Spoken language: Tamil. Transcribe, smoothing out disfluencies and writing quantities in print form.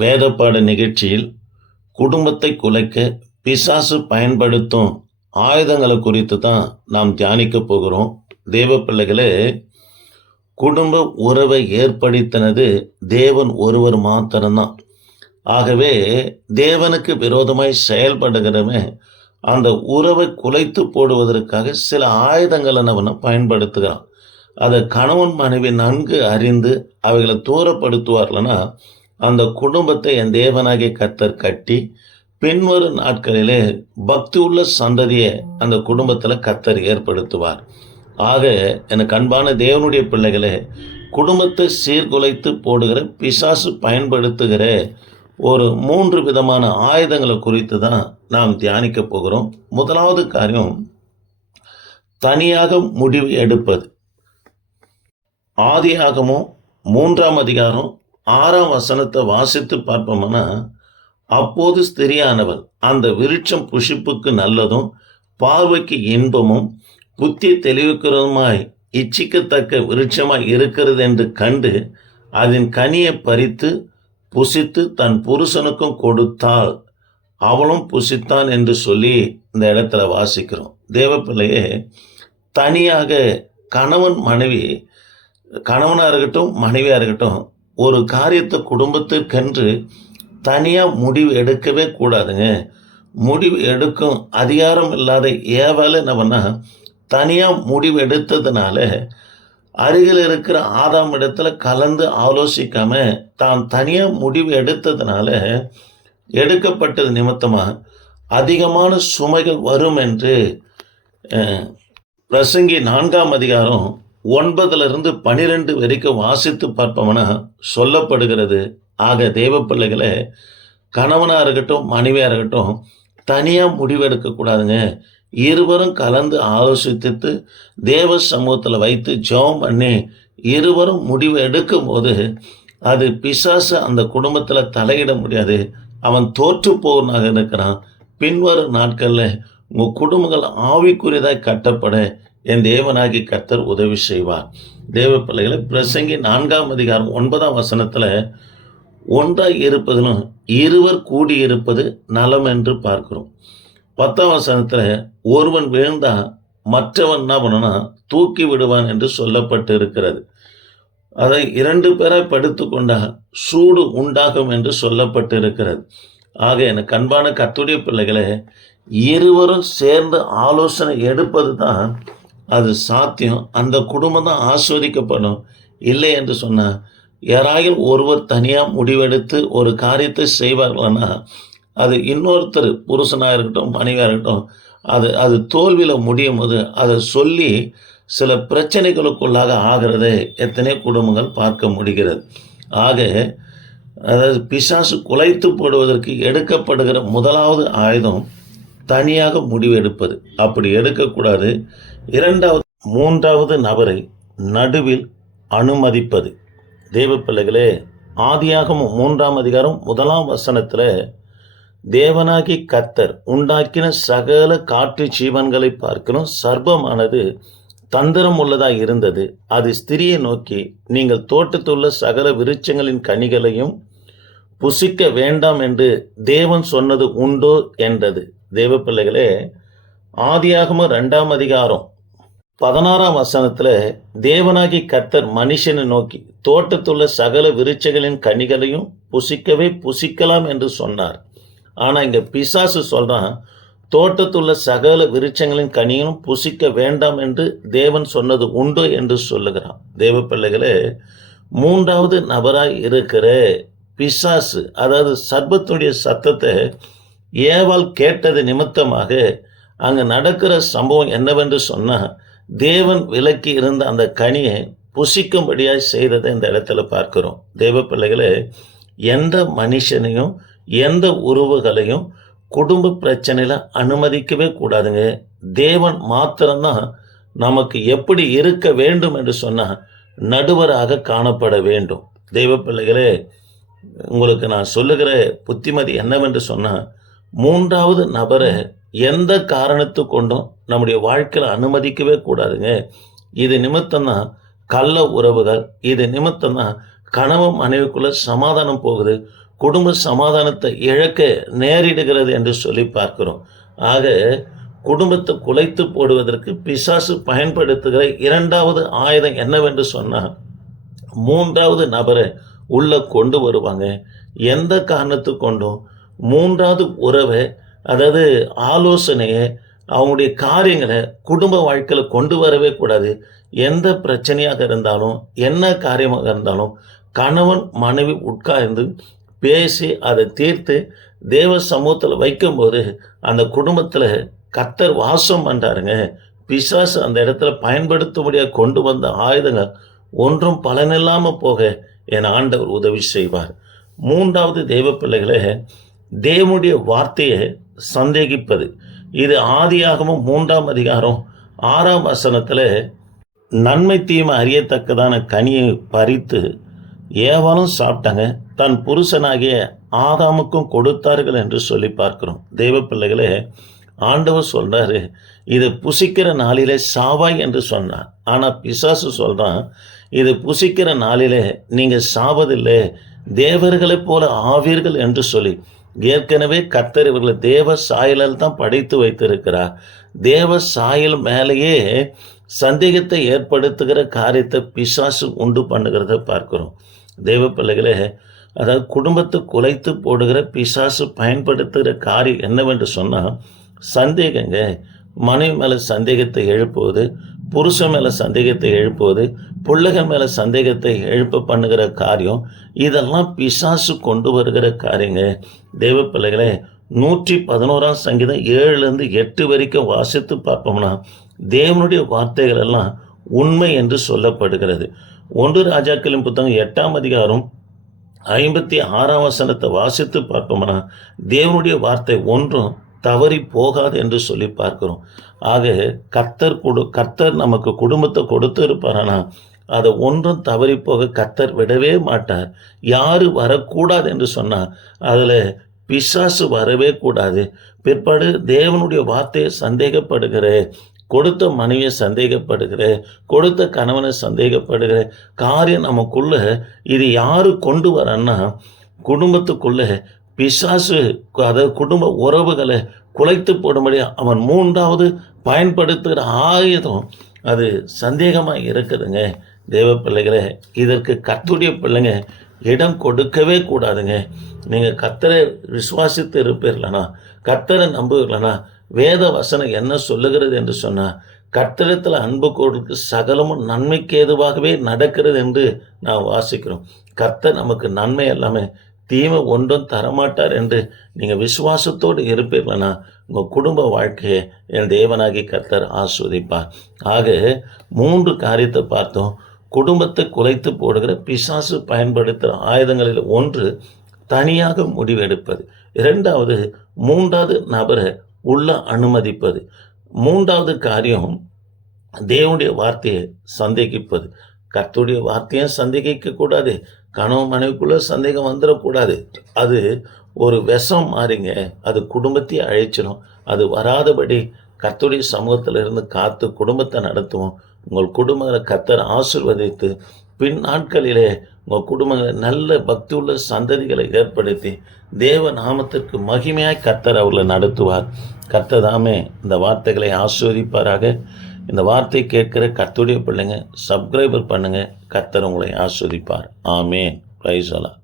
வேத பாட நிகழ்ச்சியில் குடும்பத்தை குலைக்க பிசாசு பயன்படுத்தும் ஆயுதங்களை குறித்து தான் நாம் தியானிக்க போகிறோம். தேவ பிள்ளைகளே, குடும்ப உறவை ஏற்படுத்தினது தேவன் ஒருவர் மாத்திரம்தான். ஆகவே தேவனுக்கு விரோதமாய் செயல்படுகிறவன் அந்த உறவை குலைத்து போடுவதற்காக சில ஆயுதங்களை அவனை பயன்படுத்துகிறான். அதை கணவன் மனைவி நன்கு அறிந்து அவைகளை தூரப்படுத்துவார்கள்னா அந்த குடும்பத்தை என் தேவனாகிய கர்த்தர் கட்டி பின்வரும் நாட்களிலே பக்தி உள்ள சந்ததியை அந்த குடும்பத்தில் கர்த்தர் ஏற்படுத்துவார். ஆக எனக்கு அன்பான தேவனுடைய பிள்ளைகளே, குடும்பத்தை சீர்குலைத்து போடுகிற பிசாசு பயன்படுத்துகிற ஒரு 3 விதமான ஆயுதங்களை குறித்து தான் நாம் தியானிக்க போகிறோம். முதலாவது காரியம், தனியாக முடிவு எடுப்பது. ஆதியாகமம் 3ஆம் அதிகாரம் 6ஆம் வசனத்தை வாசித்து பார்ப்போம்னா, அப்போது ஸ்திரியானவள் அந்த விருட்சம் புசிப்புக்கு நல்லதும் பார்வைக்கு இன்பமும் புத்தி தெளிவுக்கிறதுமாய் இச்சிக்கத்தக்க விருட்சமாய் இருக்கிறது என்று கண்டு அதன் கனியை பறித்து புசித்து தன் புருஷனுக்கும் கொடுத்தாள், அவளும் புசித்தான் என்று சொல்லி இந்த இடத்துல வாசிக்கிறோம். தேவப்பிள்ளையே, தனியாக கணவன் மனைவி, கணவனாக இருக்கட்டும் மனைவியாக இருக்கட்டும், ஒரு காரியத்தை குடும்பத்திற்கென்று தனியாக முடிவு எடுக்கவே கூடாதுங்க. முடிவு எடுக்கும் அதிகாரம் இல்லாத ஏவால என்னவனா தனியாக முடிவு எடுத்ததுனால அருகில் இருக்கிற ஆதாம் இடத்துல கலந்து ஆலோசிக்காம தான் தனியாக முடிவு எடுத்ததுனால எடுக்கப்பட்டது நிமித்தமாக அதிகமான சுமைகள் வரும் என்று பிரசங்கி 4ஆம் அதிகாரம் 9-12 வரைக்கும் வாசித்து பார்ப்போம்னா சொல்லப்படுகிறது. ஆக தேவ பிள்ளைகளை, கணவனாக இருக்கட்டும் மனைவியாக இருக்கட்டும், தனியாக முடிவெடுக்கக்கூடாதுங்க. இருவரும் கலந்து ஆலோசித்து தேவ சமூகத்தில் வைத்து ஜெபம் பண்ணி இருவரும் முடிவு எடுக்கும் போது அது பிசாசு அந்த குடும்பத்தில் தலையிட முடியாது. அவன் தோற்று போவனாக இருக்கிறான். பின்வரும் நாட்களில் உங்கள் குடும்பங்கள் ஆவிக்குரியதாய் கட்டப்பட என் தேவனாகி கர்த்தர் உதவி செய்வார். தேவ பிள்ளைகளை, பிரசங்கி 4ஆம் அதிகாரம் 9ஆம் வசனத்தில் ஒன்றாய் இருப்பதிலும் இருவர் கூடியிருப்பது நலம் என்று பார்க்கிறோம். 10ஆம் வசனத்தில் ஒருவன் விழுந்தா மற்றவன் என்ன பண்ணனா தூக்கி விடுவான் என்று சொல்லப்பட்டு இருக்கிறது. அதை 2 பேராய் படுத்து கொண்டா சூடு உண்டாகும் என்று சொல்லப்பட்டு இருக்கிறது. ஆக எனக்கு அன்பான கர்த்தருடைய பிள்ளைகளை, இருவரும் சேர்ந்து ஆலோசனை எடுப்பது தான் அது சாத்தியம். அந்த குடும்பம் தான் ஆஸ்வதிக்கப்படும். இல்லை என்று சொன்னால், யாராயும் ஒருவர் தனியாக முடிவெடுத்து ஒரு காரியத்தை செய்வார்கள்னா அது இன்னொருத்தர், புருஷனாக இருக்கட்டும் மனைவியாக இருக்கட்டும், அது தோல்வியில் முடியும் போது அதை சொல்லி சில பிரச்சனைகளுக்குள்ளாக ஆகிறதை எத்தனை குடும்பங்கள் பார்க்க முடிகிறது. ஆக அதாவது பிசாசு குலைத்து போடுவதற்கு எடுக்கப்படுகிற முதலாவது ஆயுதம் தனியாக முடிவு எடுப்பது. அப்படி எடுக்கக்கூடாது. 3வது நபரை நடுவில் அனுமதிப்பது. தேவ பிள்ளைகளே, ஆதியாகமம் 3ஆம் அதிகாரம் 1ஆம் வசனத்தில் தேவனாகி கர்த்தர் உண்டாக்கின சகல காட்டு ஜீவன்களை பார்க்கிறோம், சர்ப்பமானது தந்திரம் உள்ளதாக இருந்தது. அது ஸ்திரியை நோக்கி, நீங்கள் தோட்டத்துள்ள சகல விருட்சங்களின் கனிகளையும் புசிக்க வேண்டாம் என்று தேவன் சொன்னது உண்டோ என்றது. தேவ பிள்ளைகளே, ஆதியாகமம் 2ஆம் அதிகாரம் 16ஆம் வசனத்தில் தேவனாகி கர்த்தர் மனுஷனை நோக்கி, தோட்டத்துள்ள சகல விருட்சங்களின் கனிகளையும் புசிக்கலாம் என்று சொன்னார். ஆனால் இங்கே பிசாசு சொல்கிறான், தோட்டத்துள்ள சகல விருட்சங்களின் கனியும் புசிக்க வேண்டாம் என்று தேவன் சொன்னது உண்டு என்று சொல்லுகிறான். தேவ பிள்ளைகளே, 3வது நபராய் இருக்கிற பிசாசு, அதாவது சர்ப்பத்துடைய சத்தத்தை ஏவாள் கேட்டது நிமித்தமாக அங்கே நடக்கிற சம்பவம் என்னவென்று சொன்னால், தேவன் விலக்கி இருந்த அந்த கனியை புசிக்கும்படியாக செய்ததை இந்த இடத்துல பார்க்கிறோம். தேவ பிள்ளைகளே, எந்த மனுஷனையும் எந்த உறவுகளையும் குடும்ப பிரச்சனையில் அனுமதிக்கவே கூடாதுங்க. தேவன் மாத்திரம்தான் நமக்கு எப்படி இருக்க வேண்டும் என்று சொன்னால் நடுவராக காணப்பட வேண்டும். தேவ பிள்ளைகளே, உங்களுக்கு நான் சொல்லுகிற புத்திமதி என்னவென்று சொன்னால், 3வது நபரை எந்த காரணத்து கொண்டும் நம்முடைய வாழ்க்கையில் அனுமதிக்கவே கூடாதுங்க. இது நிமித்தம்தான் கள்ள உறவுகள், இது நிமித்தம்தான் கணவன் மனைவிக்குள்ள சமாதானம் போகுது. குடும்ப சமாதானத்தை இழக்க நேரிடுகிறது என்று சொல்லி பார்க்கிறோம். ஆக குடும்பத்தை குலைத்து போடுவதற்கு பிசாசு பயன்படுத்துகிற இரண்டாவது ஆயுதம் என்னவென்று சொன்னால், மூன்றாவது நபரை உள்ள கொண்டு வருவாங்க. எந்த காரணத்துக்கு கொண்டும் மூன்றாவது உறவை, அதாவது ஆலோசனையை, அவங்களுடைய காரியங்களை குடும்ப வாழ்க்கையில் கொண்டு வரவே கூடாது. எந்த பிரச்சனையாக இருந்தாலும், என்ன காரியமாக இருந்தாலும், கணவன் மனைவி உட்கார்ந்து பேசி அதை தீர்த்து தேவ சமூகத்தில் வைக்கும்போது அந்த குடும்பத்தில் கர்த்தர் வாசம் பண்ணுறாருங்க. பிசாசு அந்த இடத்துல பயன்படுத்த முடியாது கொண்டு வந்த ஆயுதங்கள் ஒன்றும் பலனில்லாமல் போக என் ஆண்டவர் உதவி செய்வார். மூன்றாவது தெய்வ பிள்ளைகளே, தேவனுடைய வார்த்தையை சந்தேகிப்பது. இது ஆதியாகமம் 3ஆம் அதிகாரம் 6ஆம் வசனத்தில், நன்மை தீமை அறியத்தக்கதான கனியை பறித்து ஏவாளும் சாப்பிட்டாங்க, தன் புருஷனாகிய ஆதாமுக்கும் கொடுத்தார்கள் என்று சொல்லி பார்க்கிறோம். தெய்வ பிள்ளைகளே, ஆண்டவர் சொல்றாரு, இதை புசிக்கிற நாளிலே சாவாய் என்று சொன்னார். ஆனால் பிசாசு சொல்றான், இது புசிக்கிற நாளிலே நீங்கள் சாவதில்லை, தேவர்களைப் போல ஆவீர்கள் என்று சொல்லி. ஏற்கனவே கர்த்தர் இவர்களை தேவ சாயலில் தான் படைத்து வைத்திருக்கிறார். தேவ சாயல் மேலேயே சந்தேகத்தை ஏற்படுத்துகிற காரியத்தை பிசாசு உண்டு பண்ணுகிறத பார்க்கிறோம். தேவ பிள்ளைகளே, அதாவது குடும்பத்தை குலைத்து போடுகிற பிசாசு பயன்படுத்துகிற காரியம் என்னவென்று சொன்னால் சந்தேகங்க. மனைவி மேலே சந்தேகத்தை எழுப்புவது, புருஷன் மேலே சந்தேகத்தை எழுப்புவது, பிள்ளைகள் மேலே சந்தேகத்தை எழுப்ப பண்ணுகிற காரியம், இதெல்லாம் பிசாசு கொண்டு வருகிற காரியங்க. தேவ பிள்ளைகளே, 111ஆம் சங்கீதம் 7லேருந்து 8 வரைக்கும் வாசித்து பார்ப்போம்னா தேவனுடைய வார்த்தைகள் எல்லாம் உண்மை என்று சொல்லப்படுகிறது. 1 ராஜாக்களின் புத்தகம் 8ஆம் அதிகாரம் 56ஆம் வசனத்தை வாசித்து பார்ப்போம்னா தேவனுடைய வார்த்தை ஒன்றும் தவறி போகாது என்று சொல்லி பார்க்கிறோம். ஆக கர்த்தர் நமக்கு குடும்பத்தை கொடுத்து இருப்பாரானா அதை ஒன்றும் தவறி போக கர்த்தர் விடவே மாட்டார். யாரு வரக்கூடாது என்று சொன்னால் அதில் பிசாசு வரவே கூடாது. பிற்பாடு தேவனுடைய வார்த்தையை சந்தேகப்படுகிற, கொடுத்த மனைவியை சந்தேகப்படுகிற, கொடுத்த கணவனை சந்தேகப்படுகிற காரியம் நமக்குள்ள இது யாரு கொண்டு வரன்னா, குடும்பத்துக்குள்ள பிசாசு, அதாவது குடும்ப உறவுகளை குலைத்து போடும்படி அவன் மூன்றாவது பயன்படுத்துகிற ஆயுதம் அது சந்தேகமாக இருக்குதுங்க. தேவ பிள்ளைகளே, இதற்கு கர்த்தருடைய பிள்ளைங்க இடம் கொடுக்கவே கூடாதுங்க. நீங்கள் கர்த்தரை விசுவாசித்து இருப்பீர்களா, கர்த்தரை நம்புவீர்களா, வேத வசனம் என்ன சொல்லுகிறது என்று சொன்னால், கர்த்தரிடத்தில் அன்பு கொடுக்க சகலமும் நன்மைக்கு ஏதுவாகவே நடக்கிறது என்று நான் வாசிக்கிறோம். கர்த்தர் நமக்கு நன்மை எல்லாமே தீமை ஒன்றும் தரமாட்டார் என்று நீங்கள் விசுவாசத்தோடு இருப்பீர்களா, உங்கள் குடும்ப வாழ்க்கையை என் தேவனாகி கர்த்தர் ஆஸ்வதிப்பார். ஆக 3 காரியத்தை பார்த்தோம். குடும்பத்தை குலைத்து போடுகிற பிசாசு பயன்படுத்துகிற ஆயுதங்களில் ஒன்று தனியாக முடிவெடுப்பது. 2வது மூன்றாவது நபரை உள்ள அனுமதிப்பது. 3வது காரியம் தேவனுடைய வார்த்தையை சந்தேகிப்பது. கர்த்தருடைய வார்த்தையை சந்தேகிக்கக்கூடாது. கணவன் மனைவிக்குள்ள சந்தேகம் வந்துடக்கூடாது. அது ஒரு விஷம் மாறிங்க, அது குடும்பத்தையே அழிச்சிடும். அது வராதபடி கர்த்தருடைய சமூகத்தில் இருந்து காத்து குடும்பத்தை நடத்துவோம். உங்கள் குடும்பங்களை கர்த்தர் ஆசீர்வதித்து பின் நாட்களிலே உங்கள் குடும்பங்களை நல்ல பக்தி உள்ள சந்ததிகளை ஏற்படுத்தி தேவ நாமத்திற்கு மகிமையாய் கர்த்தர் அவர்களை நடத்துவார். கர்த்தர் தாமே இந்த வார்த்தைகளை ஆசீர்வதிப்பாராக. இந்த வார்த்தை கேட்கிற கர்த்தருடைய பிள்ளைங்க சப்ஸ்கிரைபர் பண்ணுங்க. கர்த்தர் உங்களை ஆசீர்வதிப்பார். ஆமென். பிரைஸ் அல்லாஹ்.